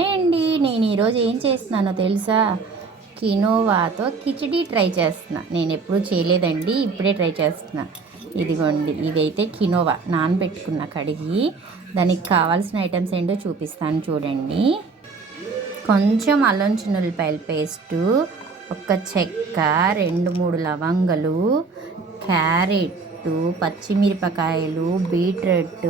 Hi అండి, నేను ఈరోజు ఏం చేస్తున్నానో తెలుసా? కినోవాతో కిచిడి ట్రై చేస్తున్నా. నేను ఎప్పుడూ చేయలేదండి, ఇప్పుడే ట్రై చేస్తున్నా. ఇదిగోండి, ఇదైతే కినోవా నానబెట్టుకున్న కడిగి. దానికి కావాల్సిన ఐటమ్స్ ఏంటో చూపిస్తాను చూడండి. కొంచెం అల్లం చిన్నులపాయల పేస్టు, ఒక చెక్క, 2-3 లవంగలు, క్యారెట్టు, పచ్చిమిరపకాయలు, బీట్రూట్,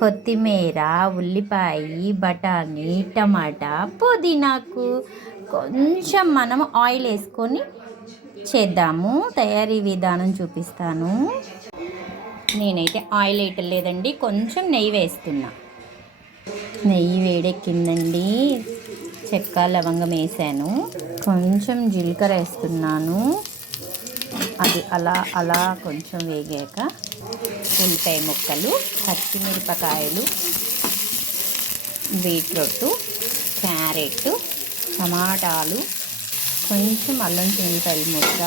కొత్తిమీర, ఉల్లిపాయ, బఠానీ, టమాటా, పుదీనాకు కొంచెం మనం ఆయిల్ వేసుకొని చేద్దాము. తయారీ విధానం చూపిస్తాను. నేనైతే ఆయిల్ వేయటం లేదండి, కొంచెం నెయ్యి వేస్తున్నా. నెయ్యి వేడెక్కిందండి, చెక్క లవంగం వేసాను, కొంచెం జీలకర్ర వేస్తున్నాను. అది అలా అలా కొంచెం వేగాక ఉల్లిపాయ ముక్కలు, పచ్చిమిరపకాయలు, బీట్రూట్, క్యారెట్, టమాటాలు, కొంచెం అల్లం చిన్నులపాయల ముద్ద,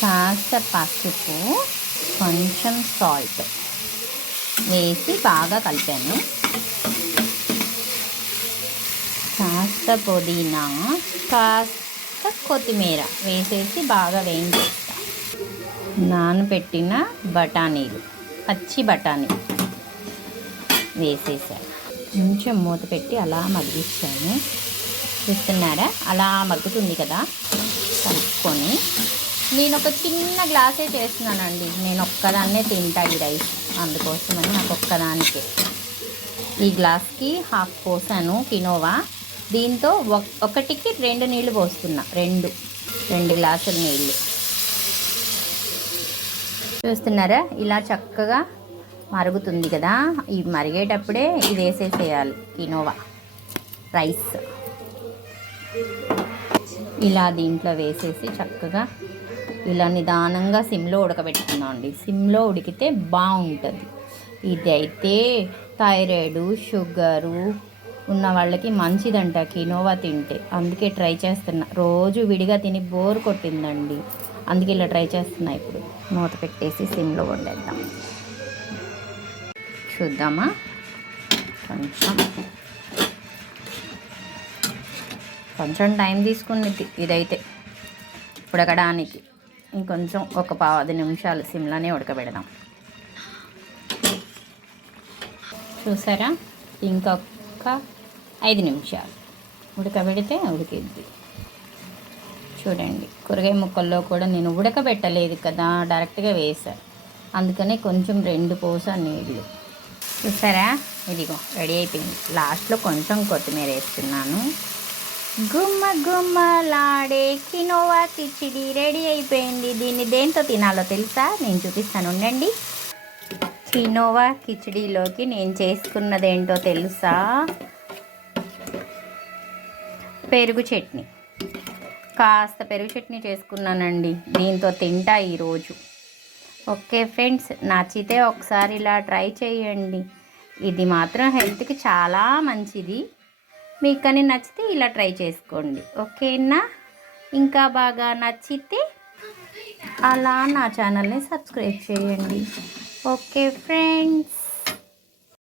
కాస్త పసుపు, కొంచెం సాల్ట్ వేసి బాగా కలిపాను. కాస్త పుదీనా, కాస్త కొత్తిమీర వేసేసి బాగా వేయించేస్తాను. నానబెట్టిన బఠానీలు, పచ్చి బఠానీ వేసేసాను. కొంచెం మూత పెట్టి అలా మగ్గిస్తాను. చూస్తున్నారా, అలా మగ్గుతుంది కదా, కలుపుకొని. నేను ఒక చిన్న గ్లాసే చేస్తున్నానండి, నేను ఒక్కదాన్నే తింటా ఈ రైస్, అందుకోసమని నాకు ఒక్కదానికే. ఈ గ్లాస్కి హాఫ్ పోసాను కినోవా. దీంతో ఒకటికి 2 నీళ్ళు పోస్తున్నా, 2 గ్లాసుల నీళ్ళు. చూస్తున్నారా, ఇలా చక్కగా మరుగుతుంది కదా. ఈ మరిగేటప్పుడే ఇది వేసేసేయాలి, కినోవా రైస్. ఇలా దీంట్లో వేసేసి చక్కగా ఇలా నిదానంగా సిమ్లో ఉడకబెట్టుకుందాం అండి. సిమ్లో ఉడికితే బాగుంటుంది. ఇది అయితే థైరాయిడ్, షుగరు ఉన్న వాళ్ళకి మంచిదంట కినోవా తింటే. అందుకే ట్రై చేస్తున్నా. రోజు విడిగా తిని బోర్ కొట్టిందండి, అందుకే ఇలా ట్రై చేస్తున్నా. ఇప్పుడు మూత పెట్టేసి సిమ్లో వండేద్దాం. చూద్దామా, కొంచెం టైం తీసుకున్నది ఇదైతే ఉడకడానికి. ఇంకొంచెం ఒక 10 నిమిషాలు సిమ్లోనే ఉడకబెడదాం. చూసారా, ఇంకొక 5 నిమిషాలు ఉడకబెడితే ఉడికిద్ది. చూడండి, కూరగాయ ముక్కల్లో కూడా నేను ఉడకబెట్టలేదు కదా, డైరెక్ట్గా వేసాను. అందుకనే కొంచెం 2 పోసా నీళ్ళు. చూసారా, ఇదిగో రెడీ అయిపోయింది. లాస్ట్లో కొంచెం కొత్తిమీర వేస్తున్నాను. గుమ్మ గుమ్మలాడే కినోవా కిచిడి రెడీ అయిపోయింది. దీన్ని దేంతో తినాలో తెలుసా? నేను చూపిస్తాను, ఉండండి. కినోవా కిచిడిలోకి నేను చేసుకున్నదేంటో తెలుసా? పెరుగు చట్నీ. కాస్త పెరుగు చట్నీ చేసుకున్నానండి, దీంతో తింటా ఈరోజు. ఓకే ఫ్రెండ్స్, నచ్చితే ఒకసారి ఇలా ట్రై చేయండి. ఇది మాత్రం హెల్త్కి చాలా మంచిది. మీకు కానీ నచ్చితే ఇలా ట్రై చేసుకోండి, ఓకేనా? ఇంకా బాగా నచ్చితే అలా నా ఛానల్ని సబ్స్క్రైబ్ చేయండి. Okay friends.